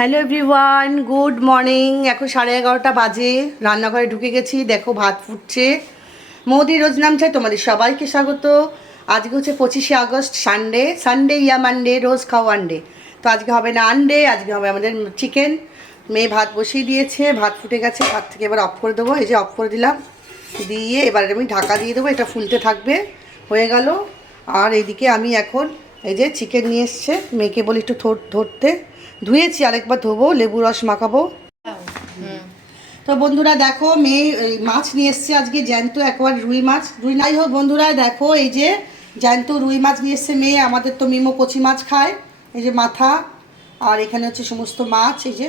Hello everyone, good morning. এখন 11:30 বাজে। রান্নাঘরে ঢুকে গেছি, দেখো ভাত ফুটছে। মোদি রোজ নাম চাই, তোমাদের সবাইকে স্বাগত। আজকে হচ্ছে 25শে আগস্ট, সানডে। সানডে ইয়া মানডে, রোজ খাও আন্ডে। তো আজকে হবে না আন্ডে, আজকে হবে আমাদের চিকেন। মেয়ে ভাত বসিয়ে দিয়েছে, ভাত ফুটে গেছে। ভাত থেকে এবার অফ করে দেবো। এই যে অফ করে দিলাম, দিয়ে এবার আমি ঢাকা দিয়ে দেবো, এটা ফুলতে থাকবে। হয়ে গেল। আর এইদিকে আমি এখন এই যে চিকেন নিয়ে এসছে, মেয়েকে বলি একটু ধরতে। ধুয়েছি, আরেকবার ধোবো, লেবু রস মাখাবো। তো বন্ধুরা দেখো, মেয়ে এই মাছ নিয়ে এসছে আজকে, জ্যান্ত একবার রুই মাছ। রুই নাই হোক বন্ধুরা, দেখো এই যে জ্যান্ত রুই মাছ নিয়ে এসছে মেয়ে। আমাদের তো মিমো কচি মাছ খায়, এই যে মাথা। আর এখানে হচ্ছে সমস্ত মাছ, এই যে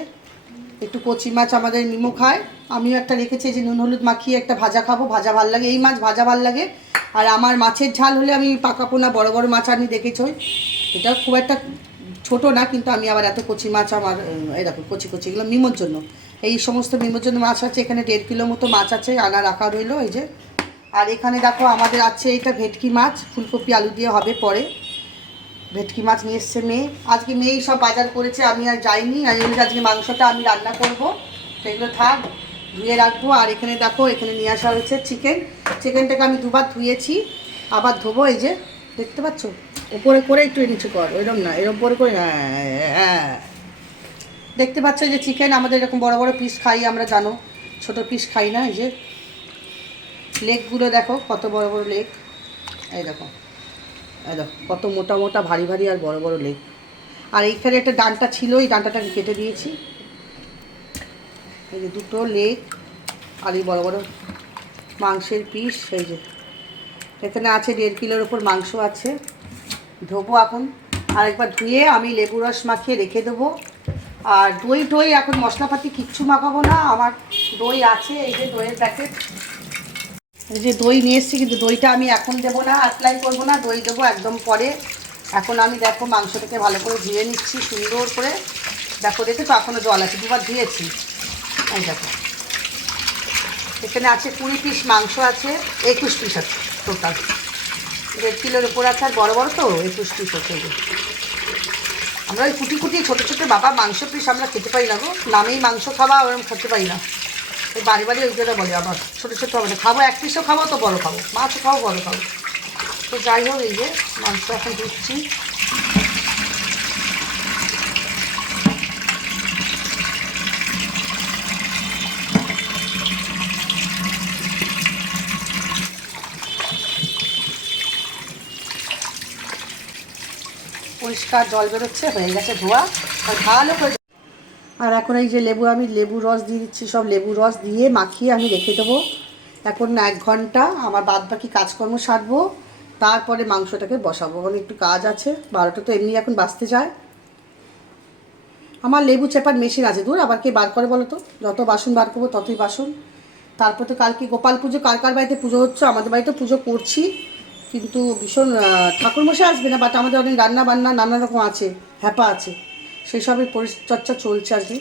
একটু কচি মাছ আমাদের মিমো খায়। আমিও একটা রেখেছি, এই যে নুন হলুদ মাখিয়ে একটা ভাজা খাবো, ভাজা ভাল লাগে, এই মাছ ভাজা ভাল লাগে। আর আমার মাছের ঝাল হলে আমি পাকা পোনা বড় বড় মাছ আনি, দেখেছই। এটা খুব একটা ছোট না, কিন্তু আমি আবার এত কচি মাছ আমার এই দেখো কচি কচি, এগুলো মিমোর জন্য। এই সমস্ত মিমোর জন্য মাছ আছে। এখানে 1.5 কিলো মতো মাছ আছে, আনা রাখা রইলো, এই যে। আর এখানে দেখো আমাদের আছে এটা ভেটকি মাছ, ফুলকপি আলু দিয়ে হবে পরে। ভেটকি মাছ নিয়ে এসছে মেয়ে। আজকে মেয়েই সব বাজার করেছে, আমি আর যাইনি। আমি আজকে মাংসটা আমি রান্না করবো, সেগুলো থাক, ধুয়ে রাখবো। আর এখানে দেখো, এখানে নিয়ে আসা হয়েছে চিকেন। চিকেনটাকে আমি দুবার ধুয়েছি, আবার ধোবো। এই যে দেখতে পাচ্ছ, উপরে করে একটু নিচু কর, ওইরকম না, এরকম করে করে, হ্যাঁ। দেখতে পাচ্ছ যে চিকেন আমাদের এরকম বড় বড় পিস খাই আমরা, জানো, ছোট পিস খাই না। এই যে লেগগুলো দেখো, কত বড় বড় লেগ। এই দেখো, এই দেখো কত মোটা মোটা, ভারী ভারী আর বড় বড় লেগ। আর এইখানে একটা ডান্টা ছিল, এই ডান্টাটাকে কেটে দিয়েছি। এই যে দুটো লেগ আর এই বড় বড় মাংসের পিস। এই যে এখানে আছে 1.5 কিলোর ওপর মাংস আছে। ধোবো এখন, আরেকবার ধুয়ে আমি লেবু রস মাখিয়ে রেখে দেবো। আর দই টই এখন মশলাপাতি কিচ্ছু মাখাবো না, আমার দই আছে, এই যে দইয়ের প্যাকেট। এই যে দই নিয়ে এসেছি, কিন্তু দইটা আমি এখন দেবো না, অ্যাপ্লাই করবো না, দই দেবো একদম পরে। এখন আমি দেখো মাংসটাকে ভালো করে ধুয়ে নিচ্ছি সুন্দর করে। দেখো দেখে তো এখনও জল আছে, দুবার ধুয়েছি। এই দেখো, এখানে আছে 20 পিস মাংস আছে, 21 পিস আছে টোটাল। 1.5 কিলোর উপর আছে, আর বড়ো বড়ো তো 21 পিস আছে। আমরা ওই কুটি কুটি ছোটো ছোটো বাবা মাংস পিস আমরা খেতে পারি না গো, নামেই মাংস খাওয়া, ওরকম খেতে পারি না। ওই বাড়ি বাড়ি ওই জন্য বলে আবার ছোটো ছোটো হবে না, খাবো 1 পিসও খাবো তো বড়ো খাবো, মাছও খাবো বড়ো খাবো। তো যাই হোক, এই যে মাংস এখন ধুচ্ছি। পরিষ্কার জল বেরোচ্ছে, হয়ে গেছে ধোয়া, আর ভালো করে। আর এখন এই যে আমি লেবু রস দিয়ে দিচ্ছি, সব লেবু রস দিয়ে মাখিয়ে আমি রেখে দেবো। এখন 1 ঘন্টা আমার বাদ বাকি কাজকর্ম সারবো, তারপরে মাংসটাকে বসাবো। এখন একটু কাজ আছে, 12টা তো এমনি এখন বাজতে যায়। আমার লেবু চেপার মেশিন আছে, দূর আবার কে বার করে বলো তো, যত বাসন বার করবো ততই বাসন। তারপর তো কালকে গোপাল পুজো, কার কার বাড়িতে পুজো হচ্ছে, আমাদের বাড়িতে পুজো করছি, কিন্তু ভীষণ ঠাকুরমশাই আসবে না, বাট আমাদের অনেক রান্না বান্না নানা রকম আছে, হ্যাপা আছে, সেসবের পরিচর্যা চলছে আর কি।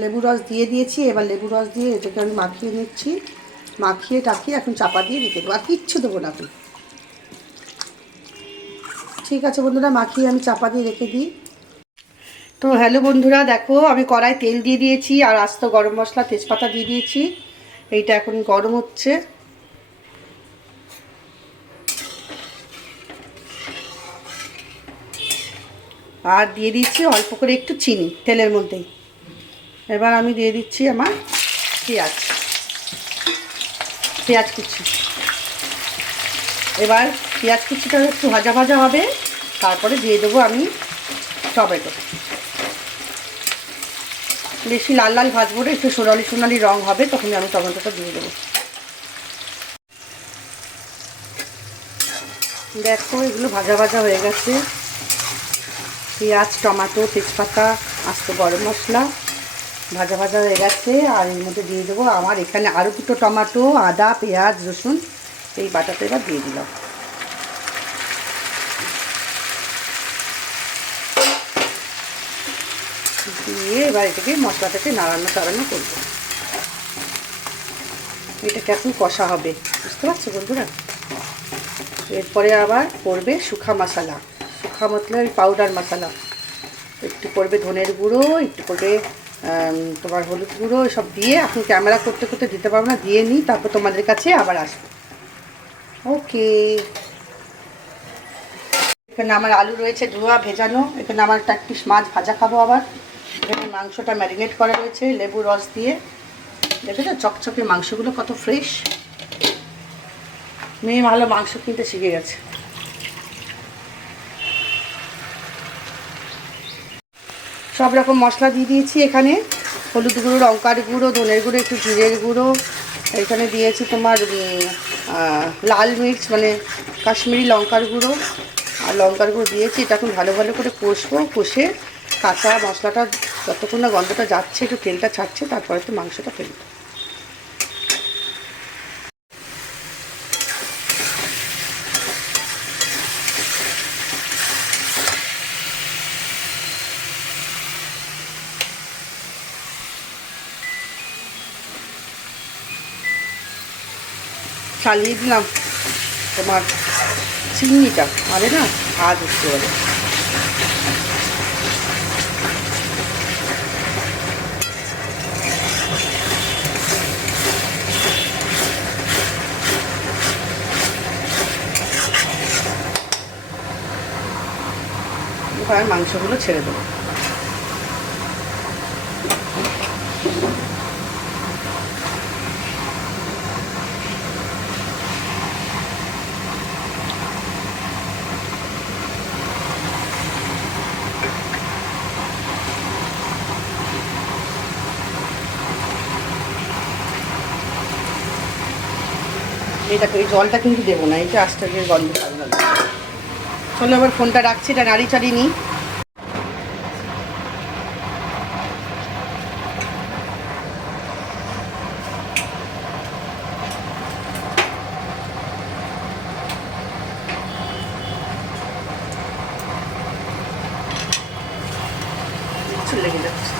লেবু রস দিয়ে দিয়েছি, এবার লেবু রস দিয়ে এটাকে আমি মাখিয়ে নিচ্ছি। মাখিয়ে টাখিয়ে এখন চাপা দিয়ে রেখে দেবো, আর কিচ্ছু দেবো না এখন। ঠিক আছে বন্ধুরা, মাখিয়ে আমি চাপা দিয়ে রেখে দিই। তো হ্যালো বন্ধুরা, দেখো আমি কড়াই তেল দিয়ে দিয়েছি, আর আস্ত গরম মশলা তেজপাতা দিয়ে দিয়েছি। এইটা এখন গরম হচ্ছে। আর দিয়ে দিচ্ছি অল্প করে একটু চিনি তেলের মধ্যেই। এবার আমি দিয়ে দিচ্ছি আমার পেঁয়াজ কুচি। এবার পেঁয়াজ কুচিটা একটু ভাজা ভাজা হবে, তারপরে দিয়ে দেবো আমি টমেটো। বেশি লাল লাল ভাজবো না, একটু সোনালি সোনালি রঙ হবে, তখন আমি টমেটোটা দিয়ে দেবো। দেখো এগুলো ভাজা ভাজা হয়ে গেছে, পেঁয়াজ টমেটো তেজপাতা আস্ত গরম মশলা ভাজা ভাজা হয়ে গেছে। আর এর মধ্যে দিয়ে দেবো আমার এখানে আরও 2টো টমেটো, আদা পেঁয়াজ রসুন, এই বাটাটা এবার দিয়ে দিলাম। দিয়ে এবার এটাকে মশলাটাকে নাড়ানো করবো। এটাকে এখন কষা হবে, বুঝতে পারছো বন্ধুরা। এরপরে আবার পড়বে শুখা মশলা, শুখা মশলা পাউডার মশলা, একটু করবে ধনের গুঁড়ো, একটু করবে তোমার হলুদ গুঁড়ো, সব দিয়ে এখন ক্যামেরা করতে করতে দিতে পারবো না, দিয়ে নিই তারপর তোমাদের কাছে আবার আসবো। ওকে, এখানে আমার আলু রয়েছে ধোয়া ভেজানো, এখানে আমার একটা পিস মাছ ভাজা খাবো, আবার এখানে মাংসটা ম্যারিনেট করা রয়েছে লেবু রস দিয়ে। দেখেছো চকচকে মাংসগুলো কত ফ্রেশ। মেয়ে ভালো মাংস কিনতে শিখে গেছে। সব রকম মশলা দিয়ে দিয়েছি এখানে, হলুদ গুঁড়ো, লঙ্কার গুঁড়ো, ধনের গুঁড়ো, একটু জিরের গুঁড়ো, এখানে দিয়েছি তোমার লাল মির্চ মানে কাশ্মীরি লঙ্কার গুঁড়ো আর লঙ্কার গুঁড়ো দিয়েছি। এটা এখন ভালো ভালো করে কষবো, কষে কাঁচা মশলাটা যতক্ষণ না গন্ধটা যাচ্ছে, একটু তেলটা ছাড়ছে, তারপরে তো মাংসটা ফেলবো। চালিয়ে দিলাম তোমার চিংড়িটা, মানে না স্বাদ উঠতে পারে। এবার মাংসগুলো ছেড়ে দেবো। এইটাকে এই জলটা কিন্তু দেবো না, এটা আস্তে আস্তে গন্ধ থাকবে। চলো আবার ফোনটা রাখছি, এটা নাড়ি চাড়ি নিই। লেগে যাচ্ছে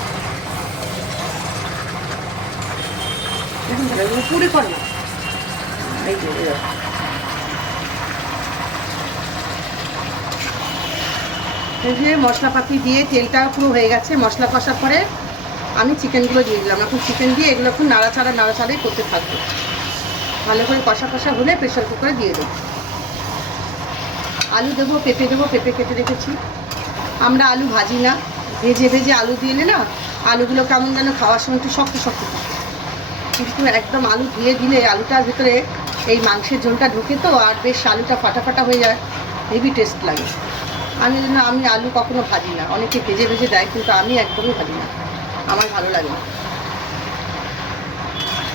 পুরি কর না। এই যে মশলাপাতি দিয়ে তেলটা পুরো হয়ে গেছে, মশলা কষার পরে আমি চিকেনগুলো দিয়ে দিলাম। এখন চিকেন দিয়ে এগুলো এখন নাড়াচাড়াই করতে থাকবো। ভালো করে কষা কষা হলে প্রেশার কুকারে দিয়ে দেবো। আলু দেবো, পেঁপে দেবো, পেঁপে কেটে রেখেছি। আমরা আলু ভাজি না, ভেজে ভেজে আলু দিলে না আলুগুলো কেমন যেন খাওয়ার সময় একটু শক্ত শক্ত থাকে, কিন্তু একদম আলু ধুয়ে দিলে আলুটার ভিতরে এই মাংসের ঝোলটা ঢোকে তো, আর বেশ আলুটা ফাটা ফাটা হয়ে যায়, হেভি টেস্ট লাগে। আমি আলু কখনো ভাজি না, অনেকে ভেজে ভেজে দেয়, কিন্তু আমি একদমই ভাজি না, আমার ভালো লাগে না।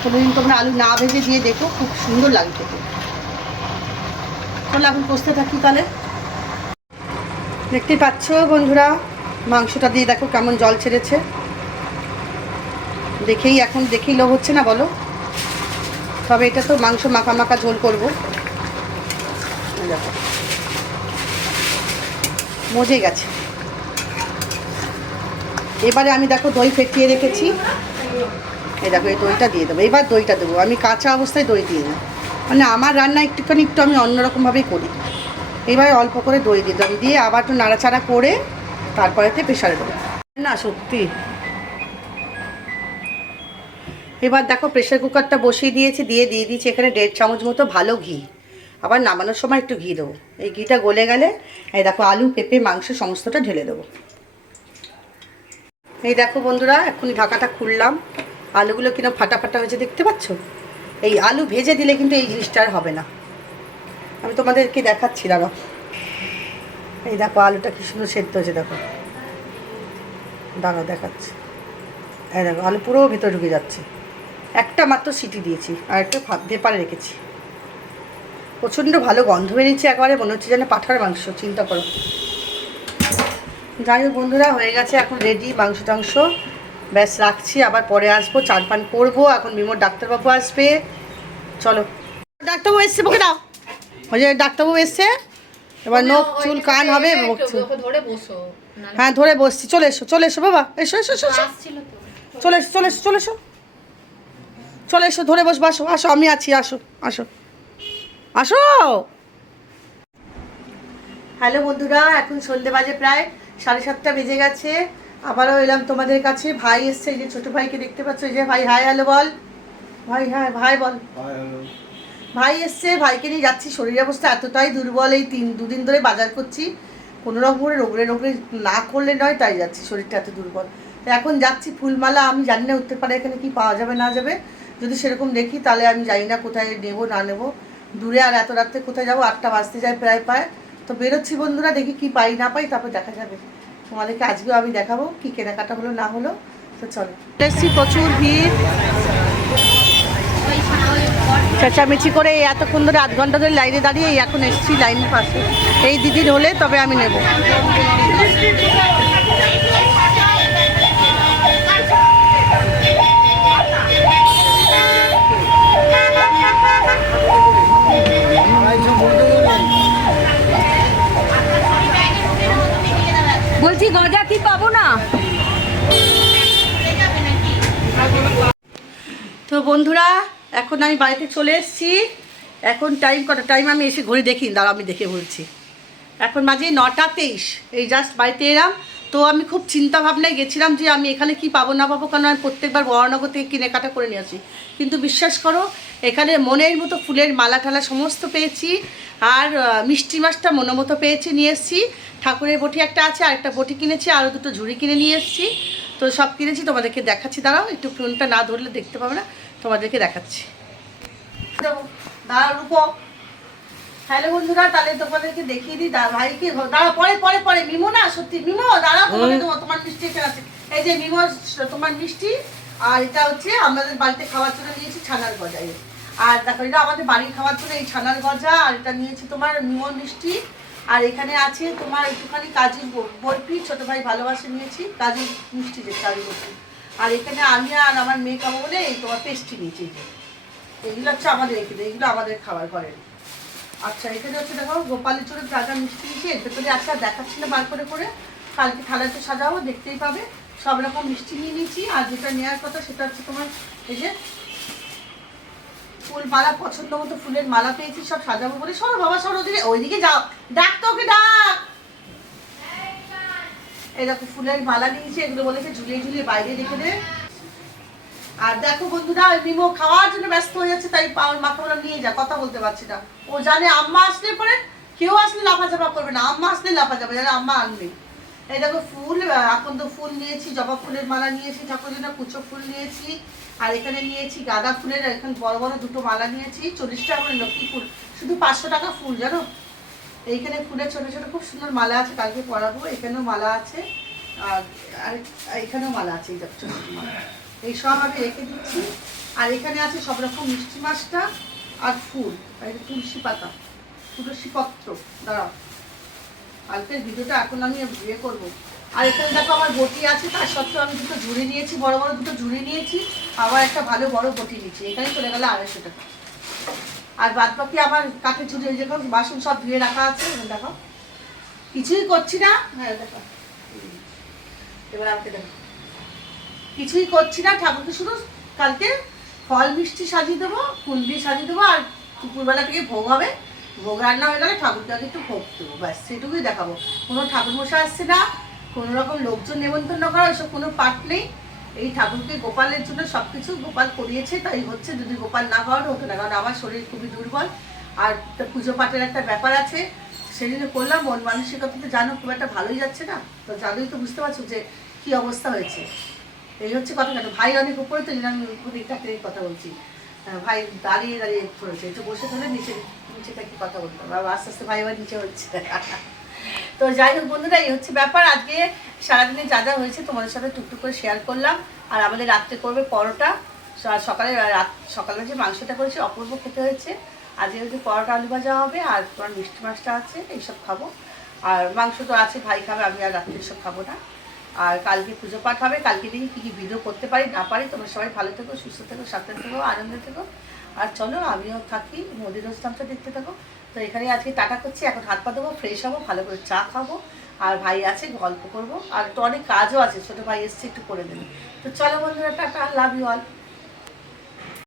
কোনোদিন তোমরা আলু না ভেজে দিয়ে দেখো, খুব সুন্দর লাগে খেতে। তাহলে এখন কষতে থাকি। তাহলে দেখতে পাচ্ছ বন্ধুরা, মাংসটা দিয়ে দেখো কেমন জল ছেড়েছে, দেখেই লোভ হচ্ছে না বলো? তবে এটা তো মাংস মাখা মাখা ঝোল করবো। দেখো মজে গেছে। এবারে আমি দেখো দই ফেটিয়ে রেখেছি, এই দেখো এই দইটা দিয়ে দেবো। এবার দইটা দেবো, আমি কাঁচা অবস্থায় দই দিয়ে দিই, মানে আমার রান্না একটু আমি অন্যরকমভাবেই করি। এবার অল্প করে দই দিয়ে দিলাম, দিয়ে আবার একটু নাড়াচাড়া করে তারপরেতে প্রেশারে দেবো। না সত্যি, এবার দেখো প্রেশার কুকারটা বসিয়ে দিয়েছি, দিয়ে দিয়েছি এখানে 1.5 চামচ মতো ভালো ঘি। আবার নামানোর সময় একটু ঘি দেবো। এই ঘিটা গলে গেলে এই দেখো আলু, পেঁপে, মাংস সমস্তটা ঢেলে দেবো। এই দেখো বন্ধুরা, এখনই ঢাকাটা খুললাম, আলুগুলো কিরকম ফাটা ফাটা হয়েছে দেখতে পাচ্ছ? এই আলু ভেজে দিলে কিন্তু এই জিনিসটা আর হবে না। আমি তোমাদেরকে দেখাচ্ছি, দাঁড়াও। এই দেখো আলুটা কি সুন্দর সেদ্ধ হয়েছে, দেখো দাঁড়াও দেখাচ্ছি। এই দেখো আলু পুরো ভেতরে ঢুকে যাচ্ছে। একটা মাত্র সিটি দিয়েছি, আর একটা ভেপারে রেখেছি। প্রচণ্ড ভালো গন্ধ বেরিয়েছে, একবারে মনে হচ্ছে যেন পাঁঠার মাংস, চিন্তা করো। যাই হোক বন্ধুরা, হয়ে গেছে এখন রেডি মাংস টাংস। ব্যাস রাখছি, আবার পরে আসবো, চান পান করবো। এখন বিমোর ডাক্তারবাবু আসবে, চলো। ডাক্তারবাবু এসছে, বকে দাও। ওই যে ডাক্তারবাবু এসছে, এবার নখ চুল কান হবে। হ্যাঁ ধরে বসছি, চলে এসো চলে এসো বাবা, এসো এসো এসো চলে এসো চলে এসো চলে এসো চলে এসো, ধরে বসবো, আসো আসো, আমি আছি, আসো আসো আসো। হ্যালো বন্ধুরা, এখন সন্ধে বাজে প্রায় 7:30 বেজে গেছে। আবারও এলাম তোমাদের কাছে। ভাই এসছে, এই যে ছোটো ভাইকে দেখতে পাচ্ছ, এই যে ভাই হাই হ্যালো বল। ভাই হ্যাঁ ভাই বল। ভাই এসছে, ভাইকে নিয়ে যাচ্ছি। শরীরের অবস্থা এতটাই দুর্বল, এই দুদিন ধরে বাজার করছি, কোনো রকম করে রোগড়ে না করলে নয়, তাই যাচ্ছি, শরীরটা এত দুর্বল। তো এখন যাচ্ছি ফুলমালা, আমি জানি না উত্তরপাড়া এখানে কি পাওয়া যাবে না যাবে। যদি সেরকম দেখি তাহলে আমি জানি না কোথায় নেবো না নেবো, দূরে আর এত রাত্রে কোথায় যাবো, 8টা বাজতে যায় প্রায়। তো বেরোচ্ছি বন্ধুরা, দেখি কি পাই না পাই, তারপর দেখা যাবে। তোমাদেরকে আজকেও আমি দেখাবো কি কেনাকাটা হলো না হলো। তো চলো, এসছি, প্রচুর ভিড়, চেঁচামেচি করে এতক্ষণ ধরে 8 ঘন্টা ধরে লাইনে দাঁড়িয়ে এখন এসছি লাইনের পাশে। এই দিদির হলে তবে আমি নেব। বলছি গজা কি পাবো না? তো বন্ধুরা, এখন আমি বাড়িতে চলে এসেছি। এখন টাইম কটা, টাইম আমি এসে ঘড়ি দেখি, দাঁড়া আমি দেখে বলছি। এখন বাজে 9:23, এই জাস্ট বাড়িতে এলাম। তো আমি খুব চিন্তা ভাবনায় গেছিলাম যে আমি এখানে কি পাবো না পাবো, কারণ আমি প্রত্যেকবার বড়নগর থেকে কেনাকাটা করে নিয়ে আসি। কিন্তু বিশ্বাস করো, এখানে মনের মতো ফুলের মালা ঠালা সমস্ত পেয়েছি, আর মিষ্টি মাছটা মতো পেয়েছি, নিয়ে এসেছি। ঠাকুরের বটি একটা আছে, আর একটা বটি কিনেছি, আরও 2টো ঝুড়ি কিনে নিয়ে এসেছি। তো সব কিনেছি, তোমাদেরকে দেখাচ্ছি, দাঁড়াও একটু, ফোনটা না ধরলে দেখতে পাবে না, তোমাদেরকে দেখাচ্ছি। দাঁড়াও রূপো। হ্যালো বন্ধুরা, তাহলে তোমাদেরকে দেখিয়ে দিই। ভাইকে দাঁড়া, পরে মিমো, না সত্যি মিমো, দাঁড়াও তোমাকে দেবো, তোমার মিষ্টি এখানে আছে। এই যে মিমো, তোমার মিষ্টি। আর এটা হচ্ছে আমাদের বাড়িতে খাওয়ার জন্য নিয়েছি ছানার গজা। আর দেখো, এটা আমাদের বাড়ির খাওয়ার জন্য এই ছানার গজা। আর এটা নিয়েছি তোমার মিমোর মিষ্টি। আর এখানে আছে তোমার একটুখানি কাজু বরফি, ছোটো ভাই ভালোবাসে নিয়েছি, কাজু মিষ্টি, যে কাজু বরফি। আর এখানে আমি আর আমার মেয়ে খাবো বলে এই তোমার পেস্ট্রি নিয়েছি। এগুলো হচ্ছে আমাদের, এগুলো আমাদের খাবার ঘরের। আচ্ছা, এখানে হচ্ছে দেখো গোপালের জন্য যা যা মিষ্টি নিয়েছি, এর ভেতরে আচ্ছা দেখাচ্ছি না বার করে, কালকে থালাতে সাজাবো, দেখতেই পাবে। সব রকম মিষ্টি নিয়ে নিয়েছি। আর যেটা নেওয়ার কথা সেটা হচ্ছে তোমার এই যে ফুল মালা, পছন্দ মতো ফুলের মালা পেয়েছি, সব সাজাবো বলে। সরো বাবা, সরো ওদিকে, ওইদিকে যাও, ডাক তো ওকে ডাক। এই দেখো ফুলের মালা নিয়েছি, এগুলো বলেছে ঝুলিয়ে বাইরে রেখে দে। আর দেখো বন্ধুরা, ওই মিমো খাওয়ার জন্য ব্যস্ত হয়ে যাচ্ছে, তাই মাথা বলা নিয়ে যা, কথা বলতে পারছি না। ও জানে আম্মা আসলে পরে কেউ আসলে লাফাঝাপা করবে না, আম্মা আসলে লাফাঝাপা, জানে আম্মা আনবে। এই দেখো ফুল, আকন্দ ফুল নিয়েছি, জবা ফুলের মালা নিয়েছি, ঠাকুর জন্য কুচো ফুল নিয়েছি। আর এখানে নিয়েছি গাঁদা ফুলের, এখানে বড় বড় 2টো মালা নিয়েছি, 40 টাকা করে লক্ষ্মী ফুল, শুধু 500 টাকা ফুল, জানো। এইখানে ফুলের ছোটো ছোটো খুব সুন্দর মালা আছে, কালকে পরাবো। এখানেও মালা আছে, আর এখানেও মালা আছে, এই দেখো ছোটো মালা। এই সব আমি রেখে দিচ্ছি। আর এখানে আছে সব রকম মিষ্টি মাছটা আর ফুল, আর এটা তুলসী পাতা, তুলসী পত্র। দাঁড়াও, কালকের ভিডিওটা এখন আমি বিয়ে করবো। আর এখানে দেখো আমার বটি আছে, তার সত্ত্বেও আমি 2টো ঝুড়ি নিয়েছি, বড় 2টো ঝুড়ি নিয়েছি। আবার একটা ভালো বড় বটি নিয়েছি, এখানে চলে গেলে 250 টাকা। আর বাদ বাকি আমার কাঠের ঝুড়ি, যেরকম বাসন সব ধুয়ে রাখা আছে। দেখো কিছুই করছি না, হ্যাঁ দেখো, এবার আমাকে দেখো, কিছুই করছি না, ঠাকুরকে শুধু কালকে ফল মিষ্টি সাজিয়ে দেবো, ফুল দিয়ে সাজিয়ে দেবো। আর দুপুরবেলা থেকে ভোগ হবে, ভোগ রান্না হয়ে গেলে ঠাকুরকে একটু ভোগ দেবো, ব্যাস সেটুকুই দেখাবো। কোনো ঠাকুর মশাই আসছে না, কোনো রকম লোকজন নেমন্তন্ন করা এসব কোনো পাঠ নেই। এই ঠাকুরকে গোপালের জন্য সব কিছু গোপাল করিয়েছে, তাই হচ্ছে। যদি গোপাল না করানো হতো না, কারণ আমার শরীর খুবই দুর্বল। আর পুজো পাঠের একটা ব্যাপার আছে, সেদিনে করলাম। মন মানসিকতা তো জানো খুব একটা ভালোই যাচ্ছে না, তো জানোই তো, বুঝতে পারছো যে কী অবস্থা হয়েছে। এই হচ্ছে কথা। কেন ভাই অনেক উপরে, তো আমি উপরে কথা বলছি। ভাই দাঁড়িয়ে ধরেছে, একটু বসে ধরে নিচে থেকে কথা বলতে হবে, আস্তে আস্তে ভাই আবার নিচে হচ্ছে। তো যাই হোক বন্ধুরা, এই হচ্ছে ব্যাপার। আজকে সারাদিনে যা যা হয়েছে তোমাদের সাথে টুকটুক করে শেয়ার করলাম। আর আমাদের রাত্রে করবে পরোটা, সকালে যে মাংসটা করেছি অপূর্ব খেতে হয়েছে। আজকে হচ্ছে পরোটা, আলু ভাজা হবে, আর তোমার মিষ্টি মাছটা আছে, এইসব খাবো। আর মাংস তো আছে, ভাই খাবে, আমি আর রাত্রে এসব খাবো না। আর কালকে পুজো পাঠ হবে, কালকে দেখি কী কী ভিডিও করতে পারি না পারি। তোমরা সবাই ভালো থেকো, সুস্থ থেকো, সাবধানে থেকো, আনন্দে থেকো। আর চলো আমিও থাকি, মোদির রোজনামটা দেখতে থাকো। তো এখানে আজকে টাটা করছি, এখন হাত পা দেবো, ফ্রেশ হবো, ভালো করে চা খাবো। আর ভাই আছে, গল্প করবো। আর তো অনেক কাজও আছে, ছোটো ভাই এসছে, একটু করে দেবে। তো চলো বন্ধুরা, টাটা, লাভ ইউ অল।